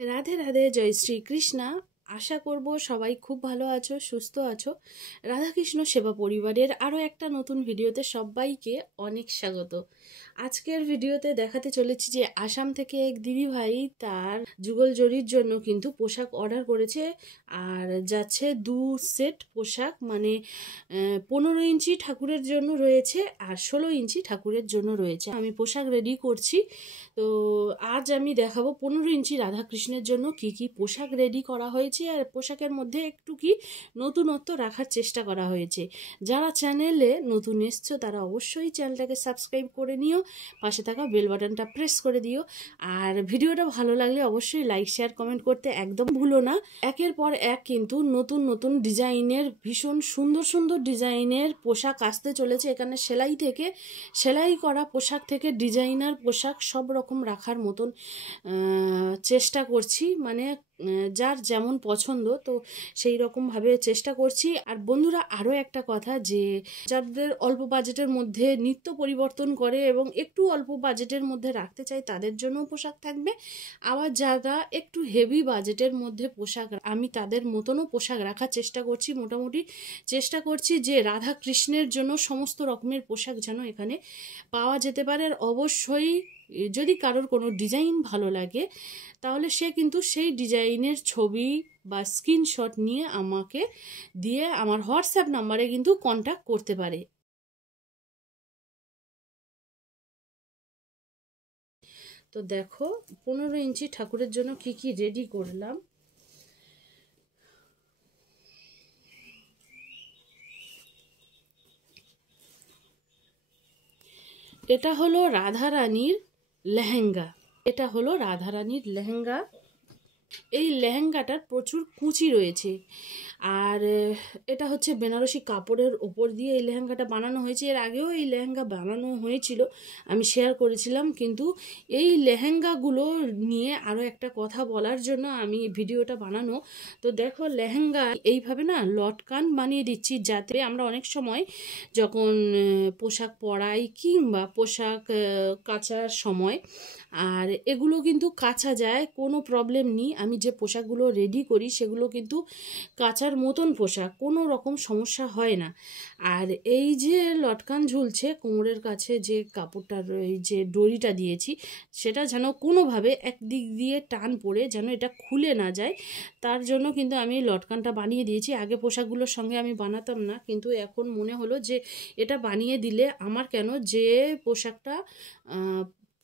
রাধে রাধে, জয় শ্রীকৃষ্ণা। আশা করব সবাই খুব ভালো আছো, সুস্থ আছো। রাধাকৃষ্ণ সেবা পরিবারের আরও একটা নতুন ভিডিওতে সবাইকে অনেক স্বাগত। আজকের ভিডিওতে দেখাতে চলেছি যে আসাম থেকে এক দিদিভাই তার যুগল জরির জন্য কিন্তু পোশাক অর্ডার করেছে, আর যাচ্ছে 2 সেট পোশাক, মানে 15 ইঞ্চি ঠাকুরের জন্য রয়েছে আর 16 ইঞ্চি ঠাকুরের জন্য রয়েছে। আমি পোশাক রেডি করছি, তো আজ আমি দেখাবো 15 ইঞ্চি রাধাকৃষ্ণের জন্য কি কি পোশাক রেডি করা হয়েছে, আর পোশাকের মধ্যে একটু কি নতুনত্ব রাখার চেষ্টা করা হয়েছে। যারা চ্যানেলে নতুন এসছো তারা অবশ্যই চ্যানেলটাকে সাবস্ক্রাইব করে নিও, পাশে থাকা বেল বাটনটা প্রেস করে দিও, আর ভিডিওটা ভালো লাগলে অবশ্যই লাইক শেয়ার কমেন্ট করতে একদম ভুলো না। একের পর এক কিন্তু নতুন নতুন ডিজাইনের, ভীষণ সুন্দর সুন্দর ডিজাইনের পোশাক আসতে চলেছে। এখানে সেলাই থেকে, সেলাই করা পোশাক থেকে ডিজাইনার পোশাক সব রকম রাখার মতন চেষ্টা করছি, মানে যার যেমন পছন্দ তো সেই রকমভাবে চেষ্টা করছি। আর বন্ধুরা, আরও একটা কথা, যে যাদের অল্প বাজেটের মধ্যে নিত্য পরিবর্তন করে এবং একটু অল্প বাজেটের মধ্যে রাখতে চাই তাদের জন্যও পোশাক থাকবে। আবার যারা একটু হেভি বাজেটের মধ্যে পোশাক, আমি তাদের মতনও পোশাক রাখার চেষ্টা করছি। মোটামুটি চেষ্টা করছি যে রাধা কৃষ্ণের জন্য সমস্ত রকমের পোশাক যেন এখানে পাওয়া যেতে পারে। আর অবশ্যই যদি কারোর কোনো ডিজাইন ভালো লাগে তাহলে সে কিন্তু সেই ডিজাইনের ছবি বা স্ক্রিনশট নিয়ে আমাকে দিয়ে আমার হোয়াটসঅ্যাপ নাম্বারে কিন্তু কন্ট্যাক্ট করতে পারে। তো দেখো 15 ইঞ্চি ঠাকুরের জন্য কি কি রেডি করলাম। এটা হলো রাধারানীর লেহেঙ্গা, এটা হলো রাধারানীর লেহেঙ্গা। এই লেহেঙ্গাটার প্রচুর কুচি রয়েছে, আর এটা হচ্ছে বেনারসি কাপড়ের ওপর দিয়ে এই লেহেঙ্গাটা বানানো হয়েছে। এর আগেও এই লেহেঙ্গা বানানো হয়েছিল, আমি শেয়ার করেছিলাম, কিন্তু এই লেহেঙ্গাগুলো নিয়ে আরও একটা কথা বলার জন্য আমি ভিডিওটা বানানো। তো দেখো, লেহেঙ্গা এইভাবে না লটকান বানিয়ে দিচ্ছি, যাতে আমরা অনেক সময় যখন পোশাক পরাই কিংবা পোশাক কাচার সময়, আর এগুলো কিন্তু কাচা যায়, কোনো প্রবলেম নেই। আমি যে পোশাকগুলো রেডি করি সেগুলো কিন্তু কাচার মতন পোশাক, কোনো রকম সমস্যা হয় না। আর এই যে লটকান ঝুলছে কোমরের কাছে, যে কাপড়টার এই যে দড়িটা দিয়েছি, সেটা যেন কোনোভাবে একদিক দিয়ে টান পড়ে যেন এটা খুলে না যায়, তার জন্য কিন্তু আমি লটকানটা বানিয়ে দিয়েছি। আগে পোশাকগুলোর সঙ্গে আমি বানাতাম না, কিন্তু এখন মনে হলো যে এটা বানিয়ে দিলে আমার কেন, যে পোশাকটা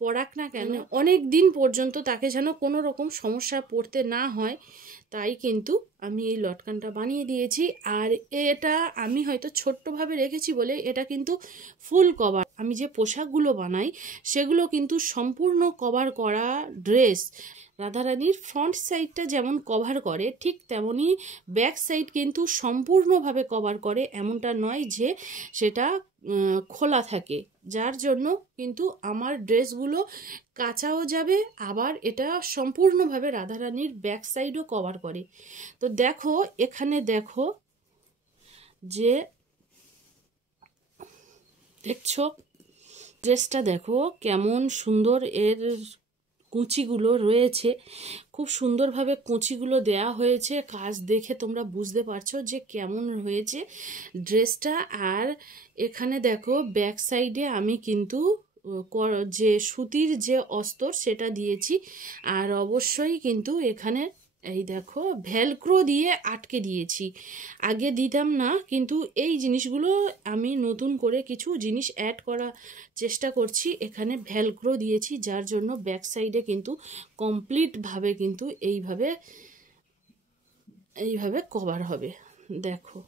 পরাক না কেন অনেক দিন পর্যন্ত তাকে যেন কোনো রকম সমস্যা পড়তে না হয়, তাই কিন্তু আমি এই লটকানটা বানিয়ে দিয়েছি। আর এটা আমি হয়তো ছোট্টভাবে রেখেছি বলে এটা কিন্তু ফুল কভার। আমি যে পোশাকগুলো বানাই সেগুলো কিন্তু সম্পূর্ণ কভার করা ড্রেস। রাধারানীর ফ্রন্ট সাইডটা যেমন কভার করে, ঠিক তেমনই ব্যাক সাইড কিন্তু সম্পূর্ণভাবে কভার করে, এমনটা নয় যে সেটা খোলা থাকে, যার জন্য কিন্তু আমার ড্রেসগুলো কাচাও যাবে, আবার এটা সম্পূর্ণভাবে রাধারানীর ব্যাক সাইডও কভার করে। তো দেখো, এখানে দেখো যে দেখছো ড্রেসটা, দেখো কেমন সুন্দর এর কুচিগুলো রয়েছে, খুব সুন্দরভাবে কুচিগুলো দেয়া হয়েছে। কাজ দেখে তোমরা বুঝতে পারছো যে কেমন হয়েছে ড্রেসটা। আর এখানে দেখো ব্যাক সাইডে আমি কিন্তু যে সুতির যে অস্তর সেটা দিয়েছি, আর অবশ্যই কিন্তু এখানে এই দেখো ভেলক্রো দিয়ে আটকে দিয়েছি। আগে দিতাম না, কিন্তু এই জিনিসগুলো আমি নতুন করে কিছু জিনিস অ্যাড করার চেষ্টা করছি। এখানে ভেলক্রো দিয়েছি, যার জন্য ব্যাক সাইডে কিন্তু কমপ্লিটভাবে কিন্তু এইভাবে কভার হবে। দেখো,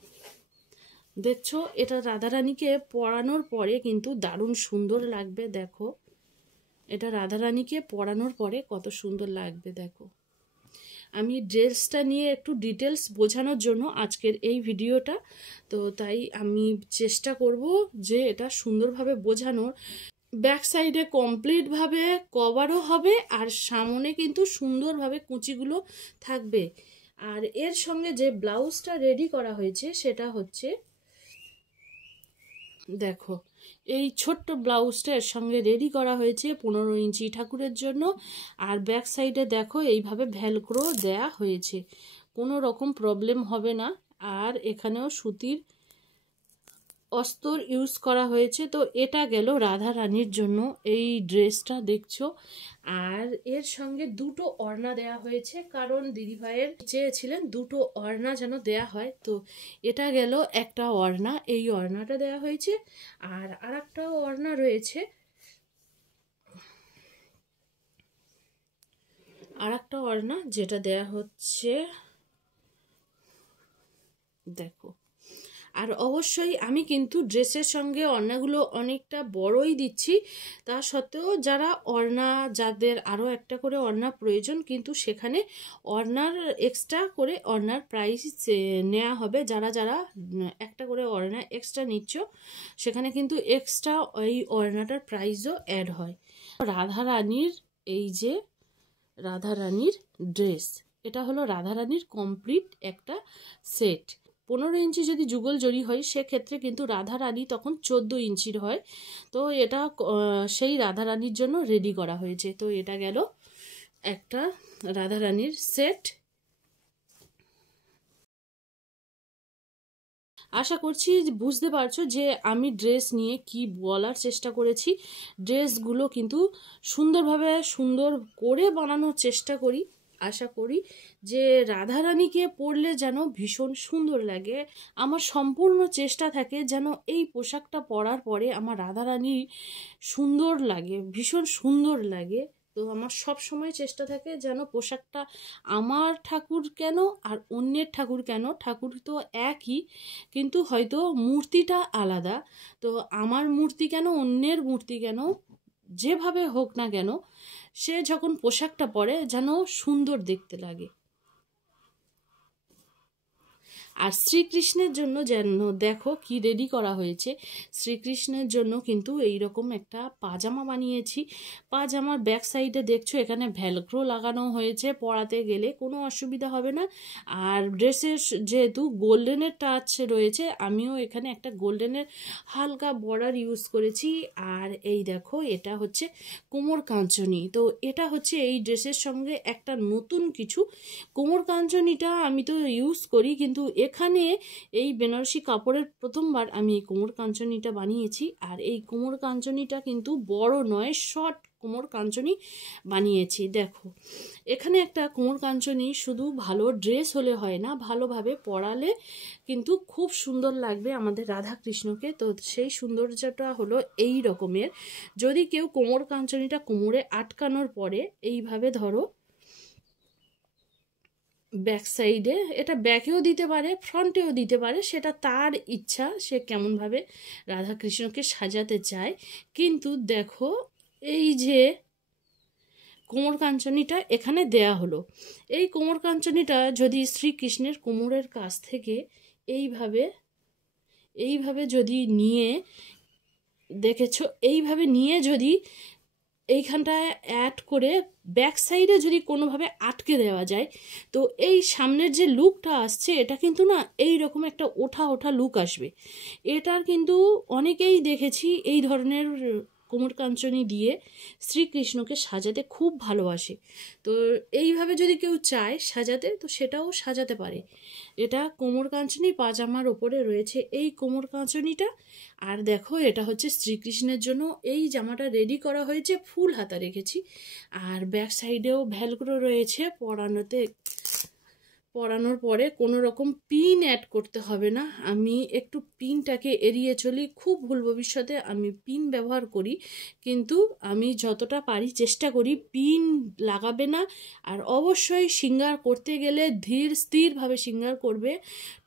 দেখছো এটা রাধারানীকে পরানোর পরে কিন্তু দারুণ সুন্দর লাগবে। দেখো, এটা রাধারানীকে পরানোর পরে কত সুন্দর লাগবে। দেখো, আমি ড্রেসটা নিয়ে একটু ডিটেলস বোঝানোর জন্য আজকের এই ভিডিওটা, তো তাই আমি চেষ্টা করব যে এটা সুন্দরভাবে বোঝানোর। ব্যাক সাইডে কমপ্লিটভাবে কভারও হবে, আর সামনে কিন্তু সুন্দরভাবে কুচিগুলো থাকবে। আর এর সঙ্গে যে ব্লাউজটা রেডি করা হয়েছে সেটা হচ্ছে, দেখো এই ছোট্ট ব্লাউজটা এর সঙ্গে রেডি করা হয়েছে 15 ইঞ্চি ঠাকুরের জন্য। আর ব্যাক সাইডে দেখো এইভাবে ভেলক্রো দেয়া হয়েছে, কোনো রকম প্রবলেম হবে না। আর এখানেও সুতির অস্তর ইউজ করা হয়েছে। তো এটা গেল রাধা রানীর জন্য এই ড্রেসটা দেখছো। আর এর সঙ্গে দুটো ওড়না দেয়া হয়েছে, কারণ দিদিভাইয়ের চেয়েছিলেন দুটো ওড়না যেন দেয়া হয়। তো এটা গেল একটা ওড়না, এই ওড়নাটা দেয়া হয়েছে। আর আরেকটা ওড়না রয়েছে, আরেকটা ওড়না যেটা দেয়া হচ্ছে দেখো। আর অবশ্যই আমি কিন্তু ড্রেসের সঙ্গে ওড়নাগুলো অনেকটা বড়ই দিচ্ছি, তা সত্ত্বেও যারা ওড়না, যাদের আরও একটা করে ওড়না প্রয়োজন, কিন্তু সেখানে ওড়নার এক্সট্রা করে ওড়নার প্রাইস নেওয়া হবে। যারা যারা একটা করে ওড়না এক্সট্রা নিচ্ছ, সেখানে কিন্তু এক্সট্রা ওই ওড়নাটার প্রাইসও অ্যাড হয়। রাধা রানীর এই যে রাধা রানীর ড্রেস, এটা হলো রাধা রানীর কমপ্লিট একটা সেট। 15 ইঞ্চি যদি যুগল জড়ি হয় সেক্ষেত্রে কিন্তু রাধা রানী তখন 14 ইঞ্চির হয়। তো এটা সেই রাধা রানীর জন্য রেডি করা হয়েছে। তো এটা গেল একটা রাধা রানীর সেট। আশা করছি বুঝতে পারছো যে আমি ড্রেস নিয়ে কি বলার চেষ্টা করেছি। ড্রেসগুলো কিন্তু সুন্দরভাবে সুন্দর করে বানানোর চেষ্টা করি। আশা করি যে রাধারানীকে পরলে যেন ভীষণ সুন্দর লাগে। আমার সম্পূর্ণ চেষ্টা থাকে যেন এই পোশাকটা পরার পরে আমার রাধারানী সুন্দর লাগে, ভীষণ সুন্দর লাগে। তো আমার সব সময় চেষ্টা থাকে যেন পোশাকটা আমার ঠাকুর কেন আর অন্যের ঠাকুর কেন, ঠাকুর তো একই, কিন্তু হয়তো মূর্তিটা আলাদা। তো আমার মূর্তি কেন, অন্যের মূর্তি কেন, যেভাবে হোক না কেন, সে যখন পোশাকটা পরে যেন সুন্দর দেখতে লাগে। আর শ্রীকৃষ্ণের জন্য যেন দেখো কি রেডি করা হয়েছে। শ্রীকৃষ্ণের জন্য কিন্তু এইরকম একটা পাজামা বানিয়েছি। পাজামার ব্যাক সাইডে দেখছো এখানে ভেলক্রো লাগানো হয়েছে, পরাতে গেলে কোনো অসুবিধা হবে না। আর ড্রেসের যেহেতু গোল্ডেনের টাচ রয়েছে, আমিও এখানে একটা গোল্ডেনের হালকা বর্ডার ইউজ করেছি। আর এই দেখো এটা হচ্ছে কোমর কাঞ্চনি। তো এটা হচ্ছে এই ড্রেসের সঙ্গে একটা নতুন কিছু। কোমর কাঞ্চনিটা আমি তো ইউজ করি, কিন্তু এখানে এই বেনারসি কাপড়ের প্রথমবার আমি এই কোমর কাঞ্চনিটা বানিয়েছি। আর এই কোমর কাঞ্চনিটা কিন্তু বড় নয়, শর্ট কোমর কাঞ্চনি বানিয়েছি। দেখো এখানে একটা কোমর কাঞ্চনি শুধু ভালো ড্রেস হলে হয় না, ভালোভাবে পরালে কিন্তু খুব সুন্দর লাগবে আমাদের রাধা কৃষ্ণকে। তো সেই সৌন্দর্যটা হলো এই রকমের। যদি কেউ কোমর কাঞ্চনিটা কোমরে আটকানোর পরে এইভাবে ধরো ব্যাক সাইডে, এটা ব্যাকেও দিতে পারে ফ্রন্টেও দিতে পারে, সেটা তার ইচ্ছা, সে কেমনভাবে রাধাকৃষ্ণকে সাজাতে চায়। কিন্তু দেখো এই যে কোমর কাঞ্চনিটা এখানে দেয়া হলো, এই কোমর কাঞ্চনিটা যদি শ্রীকৃষ্ণের কোমরের কাছ থেকে এইভাবে এইভাবে যদি নিয়ে, দেখেছো, এইভাবে নিয়ে যদি এইখানটায় অ্যাড করে ব্যাক সাইডে যদি কোনোভাবে আটকে দেওয়া যায়, তো এই সামনের যে লুকটা আসছে এটা কিন্তু না এই রকম একটা ওঠা ওঠা লুক আসবে। এটার কিন্তু অনেকেই দেখেছি এই ধরনের কোমর কাঞ্চনি দিয়ে শ্রীকৃষ্ণকে সাজাতে খুব ভালোবাসে। তো এইভাবে যদি কেউ চায় সাজাতে, তো সেটাও সাজাতে পারে। এটা কোমর কাঞ্চনি পাজামার ওপরে রয়েছে এই কোমর কাঞ্চনিটা। আর দেখো এটা হচ্ছে শ্রীকৃষ্ণের জন্য এই জামাটা রেডি করা হয়েছে, ফুল হাতা রেখেছি। আর ব্যাক সাইডেও ভেলক্রো রয়েছে, পরানোর পরে কোনো রকম পিন অ্যাড করতে হবে না। আমি একটু পিনটাকে এড়িয়ে চলি, খুব ভুল ভবিষ্যতে আমি পিন ব্যবহার করি, কিন্তু আমি যতটা পারি চেষ্টা করি পিন লাগাবে না। আর অবশ্যই সিঙ্গার করতে গেলে ধীর স্থিরভাবে সিঙ্গার করবে।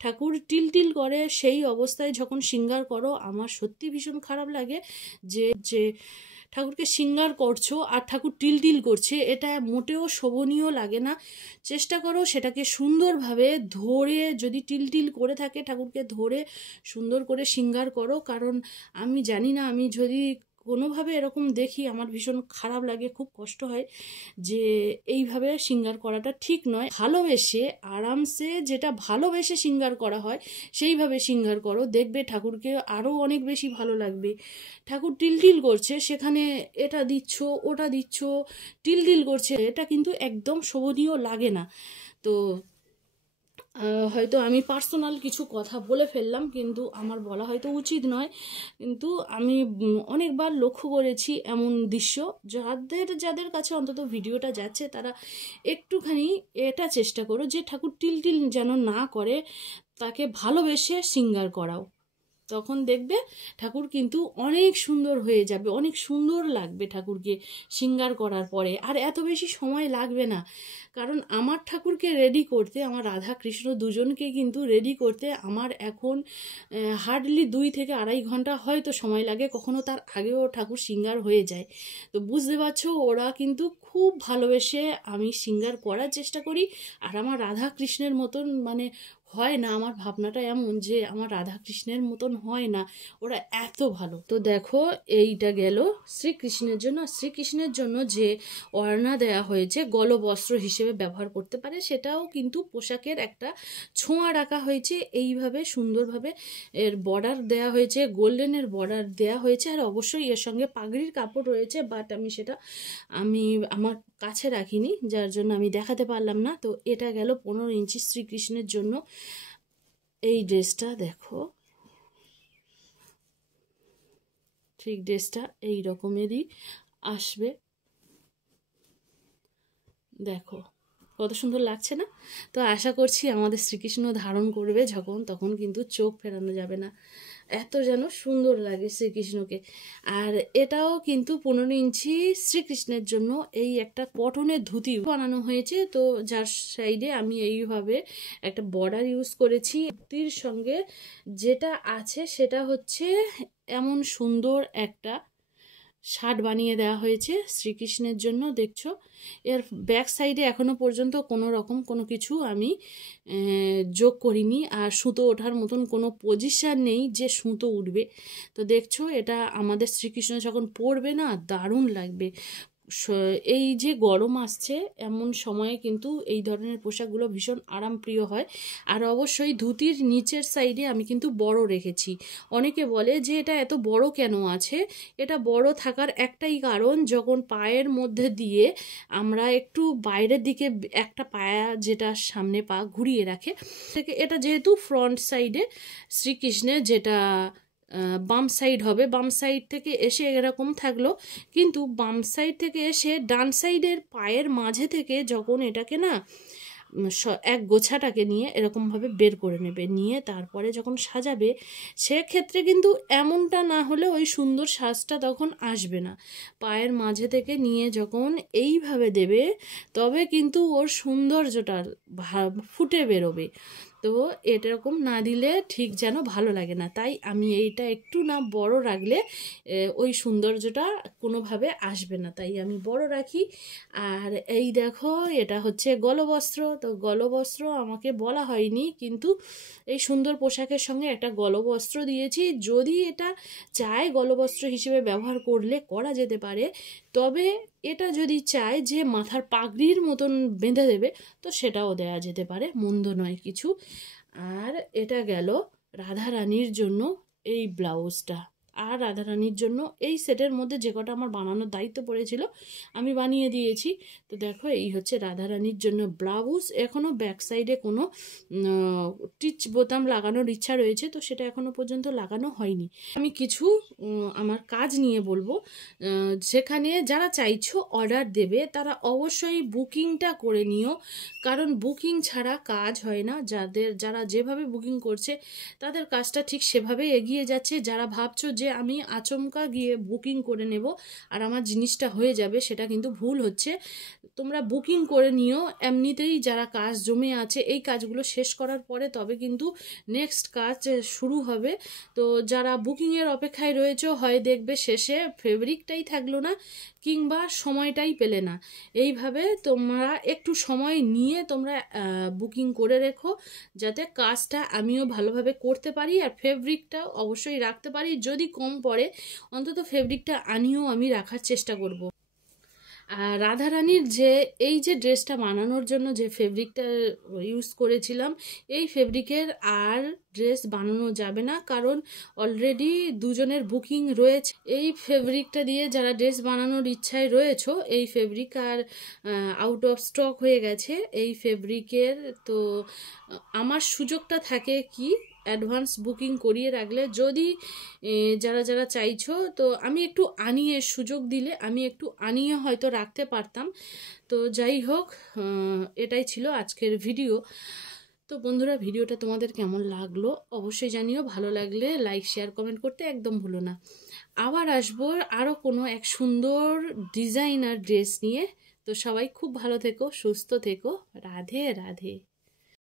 ঠাকুর টিল টিল করে সেই অবস্থায় যখন সিঙ্গার করো, আমার সত্যি ভীষণ খারাপ লাগে যে ঠাকুরকে সিঙ্গার করছো আর ঠাকুর টিল টিল করছে, এটা মোটেও শোভনীয় লাগে না। চেষ্টা করো সেটাকে সুন্দরভাবে ধরে, যদি টিল টিল করে থাকে ঠাকুরকে ধরে সুন্দর করে সিঙ্গার করো। কারণ আমি জানি না, আমি যদি কোনোভাবে এরকম দেখি আমার ভীষণ খারাপ লাগে, খুব কষ্ট হয় যে এইভাবে সিঙ্গার করাটা ঠিক নয়। ভালোবেসে আরামসে, যেটা ভালোবেসে সিঙ্গার করা হয় সেইভাবে সিঙ্গার করো, দেখবে ঠাকুরকে আরও অনেক বেশি ভালো লাগবে। ঠাকুর টিলটিল করছে, সেখানে এটা দিচ্ছ ওটা দিচ্ছ, টিলটিল করছে, এটা কিন্তু একদম শোভনীয় লাগে না। তো হয়তো আমি পার্সোনাল কিছু কথা বলে ফেললাম, কিন্তু আমার বলা হয়তো উচিত নয়, কিন্তু আমি অনেকবার লক্ষ্য করেছি এমন দৃশ্য। যাদের যাদের কাছে অন্তত ভিডিওটা যাচ্ছে তারা একটুখানি এটা চেষ্টা করো যে ঠাকুর টিলটিল যেন না করে, তাকে ভালোবেসে সিঙ্গার করাও। তখন দেখবে ঠাকুর কিন্তু অনেক সুন্দর হয়ে যাবে, অনেক সুন্দর লাগবে ঠাকুরকে সিঙ্গার করার পরে। আর এত বেশি সময় লাগবে না, কারণ আমার ঠাকুরকে রেডি করতে, আমার রাধা কৃষ্ণ দুজনকে কিন্তু রেডি করতে আমার এখন হার্ডলি 2 থেকে 2.5 ঘন্টা হয়তো সময় লাগে, কখনো তার আগেও ঠাকুর সিঙ্গার হয়ে যায়। তো বুঝতে পারছো, ওরা কিন্তু খুব ভালোবেসে আমি সিঙ্গার করার চেষ্টা করি। আর আমার রাধা কৃষ্ণের মতন মানে হয় না, আমার ভাবনাটা এমন যে আমার রাধা কৃষ্ণের মতন হয় না, ওরা এত ভালো। তো দেখো, এইটা গেল শ্রীকৃষ্ণের জন্য। শ্রীকৃষ্ণের জন্য যে ওড়না দেয়া হয়েছে গলবস্ত্র হিসেবে ব্যবহার করতে পারে, সেটাও কিন্তু পোশাকের একটা ছোঁয়া রাখা হয়েছে। এইভাবে সুন্দরভাবে এর বর্ডার দেয়া হয়েছে, গোল্ডেনের বর্ডার দেয়া হয়েছে, আর অবশ্যই এর সঙ্গে পাগড়ির কাপড় রয়েছে, বাট আমি সেটা আমার কাছে রাখিনি, যার জন্য আমি দেখাতে পারলাম না। তো এটা গেল 15 ইঞ্চি শ্রীকৃষ্ণের জন্য। এই ড্রেসটা দেখো, ঠিক ড্রেসটা এই রকমেরই আসবে, দেখো কত সুন্দর লাগছে না? তো আশা করছি আমাদের শ্রীকৃষ্ণ ধারণ করবে যখন, তখন কিন্তু চোখ ফেরানো যাবে না, এত যেন সুন্দর লাগে শ্রীকৃষ্ণকে। আর এটাও কিন্তু 15 ইঞ্চি শ্রীকৃষ্ণের জন্য এই একটা কটনের ধুতি বানানো হয়েছে। তো যার সাইডে আমি এইভাবে একটা বর্ডার ইউজ করেছি। ধুতির সঙ্গে যেটা আছে সেটা হচ্ছে এমন সুন্দর একটা শার্ট বানিয়ে দেওয়া হয়েছে শ্রীকৃষ্ণের জন্য, দেখছো। এর ব্যাক সাইডে এখনো পর্যন্ত কোনো রকম কোনো কিছু আমি যোগ করিনি, আর সুতো ওঠার মতন কোনো পজিশান নেই যে সুতো উঠবে। তো দেখছো, এটা আমাদের শ্রীকৃষ্ণ যখন পরবে না, দারুণ লাগবে। এই যে গরম আসছে, এমন সময়ে কিন্তু এই ধরনের পোশাকগুলো ভীষণ আরামপ্রিয় হয়। আর অবশ্যই ধুতির নিচের সাইডে আমি কিন্তু বড় রেখেছি। অনেকে বলে যে এটা এত বড় কেন আছে, এটা বড় থাকার একটাই কারণ, যখন পায়ের মধ্যে দিয়ে আমরা একটু বাইরের দিকে একটা পায়া, যেটা সামনে পা ঘুরিয়ে রাখে থেকে, এটা যেহেতু ফ্রন্ট সাইডে শ্রীকৃষ্ণের যেটা বাম সাইড হবে, বাম সাইড থেকে এসে এরকম থাকলো, কিন্তু বাম সাইড থেকে এসে ডান সাইডের পায়ের মাঝে থেকে যখন এটাকে না এক গোছাটাকে নিয়ে এরকমভাবে বের করে নেবে, নিয়ে তারপরে যখন সাজাবে, সেক্ষেত্রে কিন্তু এমনটা না হলে ওই সুন্দর সাজটা তখন আসবে না। পায়ের মাঝে থেকে নিয়ে যখন এইভাবে দেবে, তবে কিন্তু ওর সৌন্দর্যটা ফুটে বেরোবে। তো এরকম না দিলে ঠিক যেন ভালো লাগে না, তাই আমি এইটা একটু না বড় রাখলে ওই সৌন্দর্যটা কোনোভাবে আসবে না, তাই আমি বড় রাখি। আর এই দেখো, এটা হচ্ছে গলবস্ত্র। তো গলবস্ত্র আমাকে বলা হয়নি, কিন্তু এই সুন্দর পোশাকের সঙ্গে একটা গলবস্ত্র দিয়েছি। যদি এটা চায় গলবস্ত্র হিসেবে ব্যবহার করলে করা যেতে পারে, তবে এটা যদি চায় যে মাথার পাগড়ির মতন বেঁধে দেবে, তো সেটাও দেওয়া যেতে পারে, মন্দ নয় কিছু। আর এটা গেল রাধারানীর জন্য এই ব্লাউজটা। আর রাধারানীর জন্য এই সেটের মধ্যে যে কটা আমার বানানোর দায়িত্ব পড়েছিল আমি বানিয়ে দিয়েছি। তো দেখো, এই হচ্ছে রাধারানীর জন্য ব্লাউজ। এখনও ব্যাক সাইডে কোনো টিচ বোতাম লাগানোর ইচ্ছা রয়েছে, তো সেটা এখনও পর্যন্ত লাগানো হয়নি। আমি কিছু আমার কাজ নিয়ে বলবো। সেখানে যারা চাইছো অর্ডার দেবে, তারা অবশ্যই বুকিংটা করে নিও, কারণ বুকিং ছাড়া কাজ হয় না। যারা যেভাবে বুকিং করছে তাদের কাজটা ঠিক সেভাবেই এগিয়ে যাচ্ছে। যারা ভাবছো যে আমি আচমকা গিয়ে বুকিং করে নেব আর আমার জিনিসটা হয়ে যাবে, সেটা কিন্তু ভুল হচ্ছে। তোমরা বুকিং করে নিও। এমনিতেই যারা কাজ জমে আছে এই কাজগুলো শেষ করার পরে তবে কিন্তু নেক্সট কাজ শুরু হবে। তো যারা বুকিংয়ের অপেক্ষায় রয়েছে হয় দেখবে শেষে ফেব্রিকটাই থাকলো না কিংবা সময়টাই পেলে না। এইভাবে তোমরা একটু সময় নিয়ে তোমরা বুকিং করে রেখো, যাতে কাজটা আমিও ভালোভাবে করতে পারি আর ফেব্রিকটা অবশ্যই রাখতে পারি। যদি কম পড়ে অন্তত ফেব্রিকটা আনিও আমি রাখার চেষ্টা করব। আর রাধারানীর এই যে ড্রেসটা বানানোর জন্য যে ফেব্রিকটা ইউজ করেছিলাম, এই ফেব্রিকের আর ড্রেস বানানো যাবে না, কারণ অলরেডি দুজনের বুকিং রয়েছে। এই ফেব্রিকটা দিয়ে যারা ড্রেস বানানোর ইচ্ছায় রয়েছো, এই ফেব্রিক আর আউট অফ স্টক হয়ে গেছে এই ফেব্রিকের। তো আমার সুযোগটা থাকে কি, অ্যাডভান্স বুকিং করিয়ে রাখলে যদি যারা যারা চাইছো, তো আমি একটু আনিয়ে সুযোগ দিলে আমি একটু আনিয়ে হয়তো রাখতে পারতাম। তো যাই হোক, এটাই ছিল আজকের ভিডিও। তো বন্ধুরা, ভিডিওটা তোমাদের কেমন লাগলো অবশ্যই জানিও। ভালো লাগলে লাইক শেয়ার কমেন্ট করতে একদম ভুলো না। আবার আসবো আরও কোনো এক সুন্দর ডিজাইনার ড্রেস নিয়ে। তো সবাই খুব ভালো থেকো, সুস্থ থেকো। রাধে রাধে।